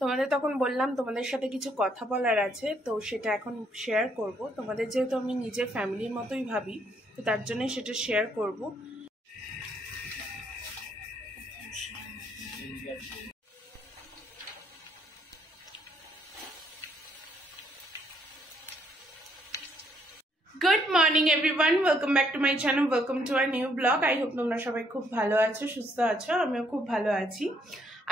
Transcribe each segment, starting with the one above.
তোমাদের তখন বললাম তোমাদের সাথে কিছু কথা বলার আছে, তো সেটা এখন শেয়ার করব। তোমাদের যেহেতু আমি নিজের ফ্যামিলির মতোই ভাবি, তো তার জন্য সেটা শেয়ার করব। Good morning everyone, welcome back to my channel, welcome to our new blog. I hope তোমরা সবাই খুব ভালো আছো, সুস্থ আছো। আমিও খুব ভালো আছি।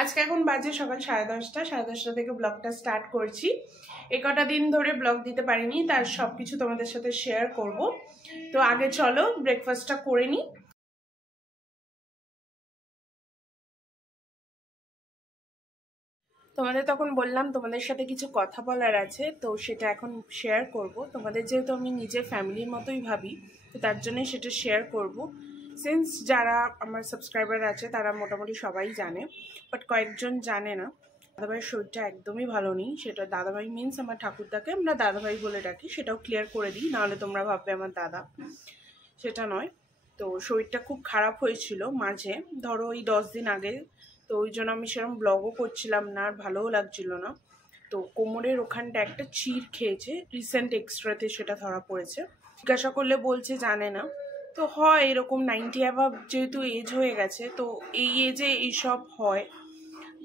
আজকে এখন বাজে সকাল 10:30। 10:30 থেকে ব্লগটা স্টার্ট করছি। এই কটা দিন ধরে ব্লগ দিতে পারিনি, তার সবকিছু তোমাদের সাথে শেয়ার করব। তো আগে চলো ব্রেকফাস্টটা করে নিই। তোমাদের তখন বললাম তোমাদের সাথে কিছু কথা বলার আছে, তো সেটা এখন শেয়ার করব। তোমাদের যেহেতু আমি নিজের ফ্যামিলির মতোই ভাবি, তো তার জন্য সেটা শেয়ার করব। সিন্স যারা আমার সাবস্ক্রাইবার আছে তারা মোটামুটি সবাই জানে, বাট কয়েকজন জানে না। দাদাভাইয়ের শরীরটা একদমই ভালো নেই। সেটা দাদাভাই মিন্স আমার ঠাকুরদাকে আমরা দাদাভাই বলে ডাকি, সেটাও ক্লিয়ার করে দিই, নাহলে তোমরা ভাববে আমার দাদা, সেটা নয়। তো শরীরটা খুব খারাপ হয়েছিল মাঝে, ধরো ওই 10 দিন আগে। তো ওই জন্য আমি সেরকম ব্লগও করছিলাম না, আর ভালোও লাগছিল না। তো কোমরের ওখানটা একটা চির খেয়েছে, রিসেন্ট এক্সরেতে সেটা ধরা পড়েছে। জিজ্ঞাসা করলে বলছে জানে না। তো হয় এরকম, 90 অ্যাভাব যেহেতু এজ হয়ে গেছে, তো এই এজে এইসব হয়।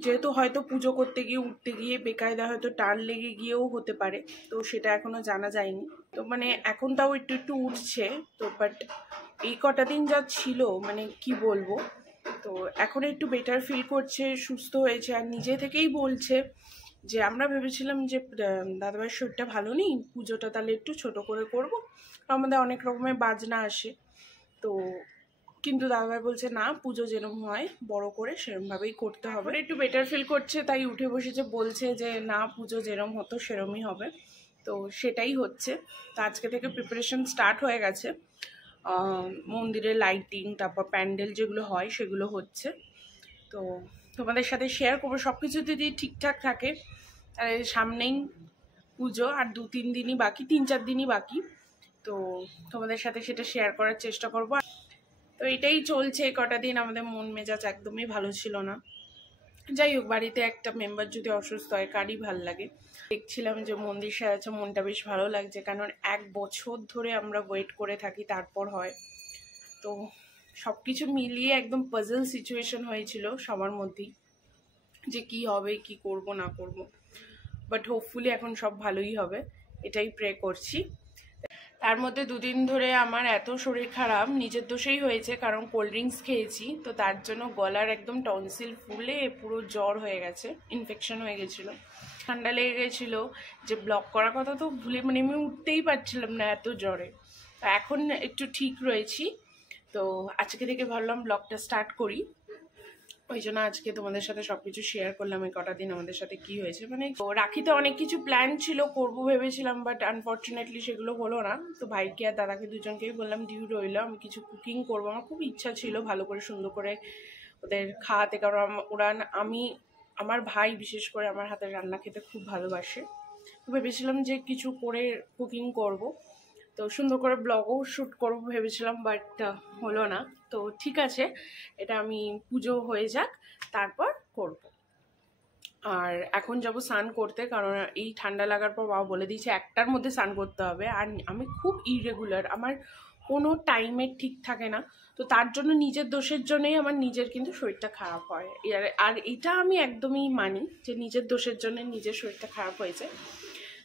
যেহেতু হয়তো পুজো করতে গিয়ে উঠতে গিয়ে বেকায়দা হয়তো টান লেগে গিয়েও হতে পারে, তো সেটা এখনো জানা যায়নি। তো মানে এখন তাও একটু একটু উঠছে, তো বাট এই কটা দিন যা ছিল মানে কি বলবো। তো এখন একটু বেটার ফিল করছে, সুস্থ হয়েছে, আর নিজে থেকেই বলছে যে আমরা ভেবেছিলাম যে দাদাভাইয়ের শরীরটা ভালো নেই, পুজোটা তাহলে একটু ছোট করে করবো, আমাদের অনেক রকমের বাজনা আসে। তো কিন্তু দাদাভাই বলছে না, পুজো যেরকম হয় বড় করে সেরমভাবেই করতে হবে। একটু বেটার ফিল করছে, তাই উঠে বসেছে, বলছে যে না, পুজো যেরম হতো সেরমই হবে। তো সেটাই হচ্ছে। তো আজকে থেকে প্রিপারেশন স্টার্ট হয়ে গেছে। মন্দিরের লাইটিং, তারপর প্যান্ডেল যেগুলো হয় সেগুলো হচ্ছে। তো তোমাদের সাথে শেয়ার করবো সব কিছু যদি ঠিকঠাক থাকে। তাহলে সামনেই পুজো, আর 2-3 দিনই বাকি, 3-4 দিনই বাকি। তো তোমাদের সাথে সেটা শেয়ার করার চেষ্টা করবো। তো এটাই চলছে কটা দিন। আমাদের মন মেজাজ একদমই ভালো ছিল না। যাই হোক, বাড়িতে একটা মেম্বার যদি অসুস্থ হয় কারই ভাল লাগে। দেখছিলাম যে মন্দির সাজাচ্ছে, মনটা বেশ ভালো লাগছে, কারণ 1 বছর ধরে আমরা ওয়েট করে থাকি, তারপর হয়। তো সব কিছু মিলিয়ে একদম পাজল সিচুয়েশন হয়েছিল সবার মধ্যেই, যে কি হবে, কি করব না করব। বাট হোপফুলি এখন সব ভালোই হবে, এটাই প্রে করছি। তার মধ্যে 2 দিন ধরে আমার এত শরীর খারাপ, নিজের দোষেই হয়েছে, কারণ কোল্ড ড্রিঙ্কস খেয়েছি। তো তার জন্য গলার একদম টনসিল ফুলে পুরো জ্বর হয়ে গেছে, ইনফেকশন হয়ে গেছিলো, ঠান্ডা লেগে গেছিলো। যে ব্লক করার কথা তো ভুলে, মানে আমি উঠতেই পারছিলাম না এত জ্বরে। তো এখন একটু ঠিক রয়েছি। তো আজকে থেকে ভাবলাম ব্লগটা স্টার্ট করি। ওই জন্য আজকে তোমাদের সাথে সবকিছু শেয়ার করলাম, এই কটা দিন আমাদের সাথে কি হয়েছে। মানে রাখিতে অনেক কিছু প্ল্যান ছিল, করব ভেবেছিলাম, বাট আনফর্চুনেটলি সেগুলো হলো না। তো ভাইকে আর দাদাকে দুজনকেই বললাম ডিউ রইলো, আমি কিছু কুকিং করবো। আমার খুব ইচ্ছা ছিল ভালো করে সুন্দর করে ওদের খাওয়াতে, কারণ ওরা, আমার ভাই বিশেষ করে আমার হাতের রান্না খেতে খুব ভালোবাসে। তো ভেবেছিলাম যে কিছু করে কুকিং করব, তো সুন্দর করে ব্লগও শ্যুট করবো ভেবেছিলাম, বাট হলো না। তো ঠিক আছে, এটা আমি পুজো হয়ে যাক তারপর করব। আর এখন যাব স্নান করতে, কারণ এই ঠান্ডা লাগার পর বাবা বলে দিয়েছে 1টার মধ্যে স্নান করতে হবে। আর আমি খুব ইরেগুলার, আমার কোনো টাইমের ঠিক থাকে না। তো তার জন্য নিজের দোষের জন্যই আমার নিজের কিন্তু শরীরটা খারাপ হয়। আর এটা আমি একদমই মানি যে নিজের দোষের জন্য নিজের শরীরটা খারাপ হয়েছে।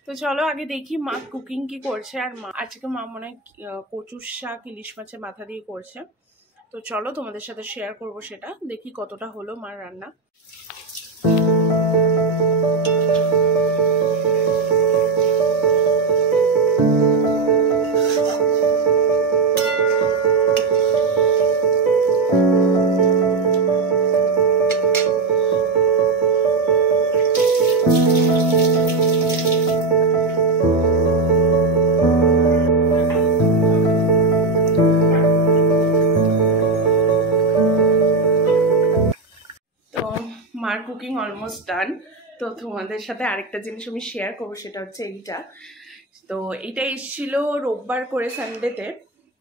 তো চলো আগে দেখি মা কুকিং কি করছে। আর মা আজকে মনে হয় কচুর শাক ইলিশ মাছের মাথা দিয়ে করছে। তো চলো তোমাদের সাথে শেয়ার করব সেটা, দেখি কতটা হলো মার রান্না। মার কুকিং অলমোস্ট ডান। তো তোমাদের সাথে আরেকটা জিনিস আমি শেয়ার করবো, সেটা হচ্ছে এইটা। তো এইটা এসেছিল রোববার করে, সানডেতে।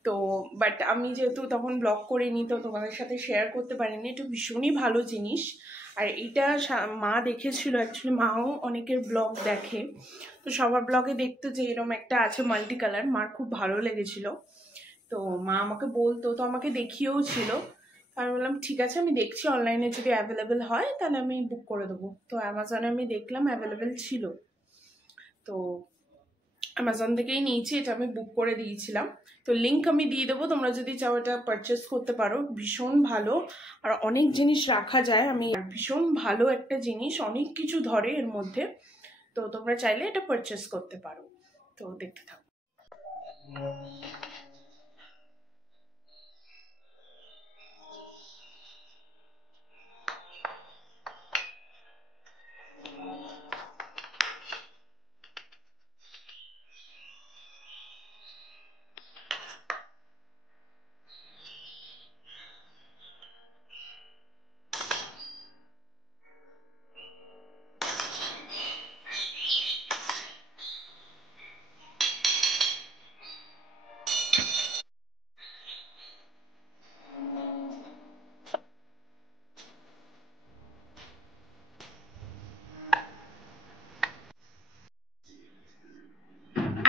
তো বাট আমি যেহেতু তখন ব্লগ করিনি, তো তোমাদের সাথে শেয়ার করতে পারিনি। এটা ভীষণই ভালো জিনিস, আর এইটা মা দেখেছিল, অ্যাকচুয়ালি মাও অনেকের ব্লগ দেখে, তো সবার ব্লগে দেখতো যে এরকম একটা আছে মাল্টি কালার, মার খুব ভালো লেগেছিল। তো মা আমাকে বলতো, তো আমাকে দেখিয়েও ছিল। আমি বললাম ঠিক আছে, আমি দেখছি অনলাইনে যদি অ্যাভেলেবেল হয় তাহলে আমি বুক করে দেবো। তো অ্যামাজনে আমি দেখলাম অ্যাভেলেবেল ছিল, তো অ্যামাজন থেকেই নিয়েছি। এটা আমি বুক করে দিয়েছিলাম, তো লিঙ্ক আমি দিয়ে দেবো, তোমরা যদি চাও এটা পারচেস করতে পারো। ভীষণ ভালো, আর অনেক জিনিস রাখা যায়। আমি ভীষণ ভালো একটা জিনিস, অনেক কিছু ধরে এর মধ্যে, তো তোমরা চাইলে এটা পারচেস করতে পারো। তো দেখতে থাকো।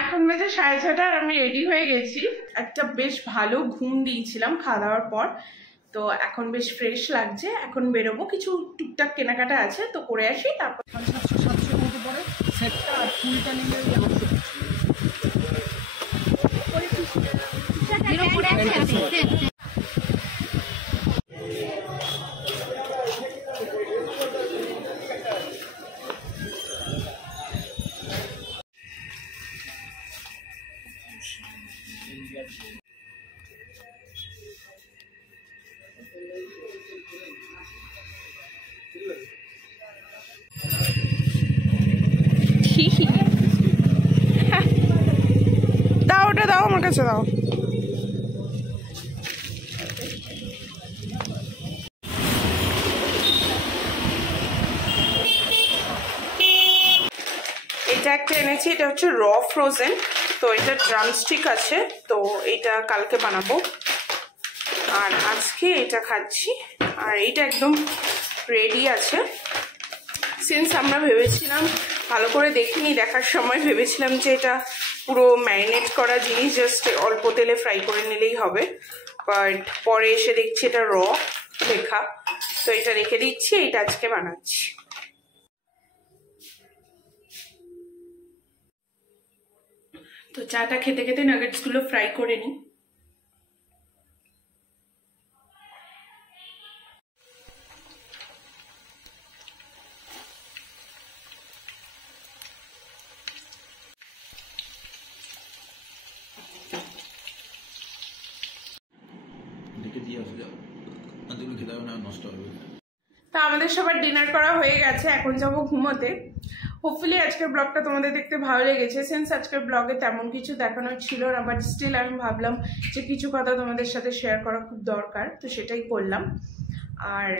এখন বেজে 6:30, আর আমি রেডি হয়ে গেছি। একটা বেশ ভালো ঘুম দিয়েছিলাম খাওয়া দাওয়ার পর, তো এখন বেশ ফ্রেশ লাগছে। এখন বেরোবো, কিছু টুকটাক কেনাকাটা আছে, তো করে আসি, তারপর 700-700 মতো পড়ে সেটটা। আর ফুলটা নিলে দাও, ওটা দাও, আমার কাছে দাও। এটা একটা এনেছি, এটা হচ্ছে র ফ্রোজেন, তো এটা ড্রামস্টিক আছে, তো এটা কালকে বানাবো, আর আজকে এটা খাচ্ছি। আর এটা একদম রেডি আছে। সিন্স আমরা ভেবেছিলাম, ভালো করে দেখিনি, দেখার সময় ভেবেছিলাম যে এটা পুরো ম্যারিনেট করা জিনিস, জাস্ট অল্প তেলে ফ্রাই করে নিলেই হবে, বাট পরে এসে দেখছি এটা র লেখা, তো এটা রেখে দিচ্ছি, এটা আজকে বানাচ্ছি। তো চাটা খেতে খেতে নাগেটসগুলো ফ্রাই করে নিই। তা আমাদের সবার ডিনার করা হয়ে গেছে, এখন যাবো ঘুমোতে। হোপফুলি আজকের ব্লগটা তোমাদের দেখতে ভালো লেগেছে। সিন্স আজকের ব্লগে তেমন কিছু দেখানোর ছিল না, বাট স্টিল আমি ভাবলাম যে কিছু কথা তোমাদের সাথে শেয়ার করা খুব দরকার, তো সেটাই করলাম। আর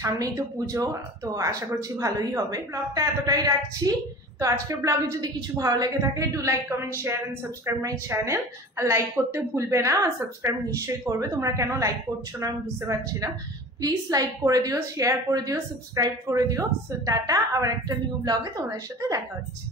সামনেই তো পুজো, তো আশা করছি ভালোই হবে। ব্লগটা এতটাই রাখছি। তো আজকের ব্লগে যদি কিছু ভালো লেগে থাকে, do like, comment, share and subscribe my channel. আর লাইক করতে ভুলবে না, আর সাবস্ক্রাইব নিশ্চয়ই করবে। তোমরা কেন লাইক করছো না আমি বুঝতে পারছি না। প্লিজ লাইক করে দিও, শেয়ার করে দিও, সাবস্ক্রাইব করে দিও। সো টাটা, আবার একটা নিউ ব্লগে তোমাদের সাথে দেখা হচ্ছে।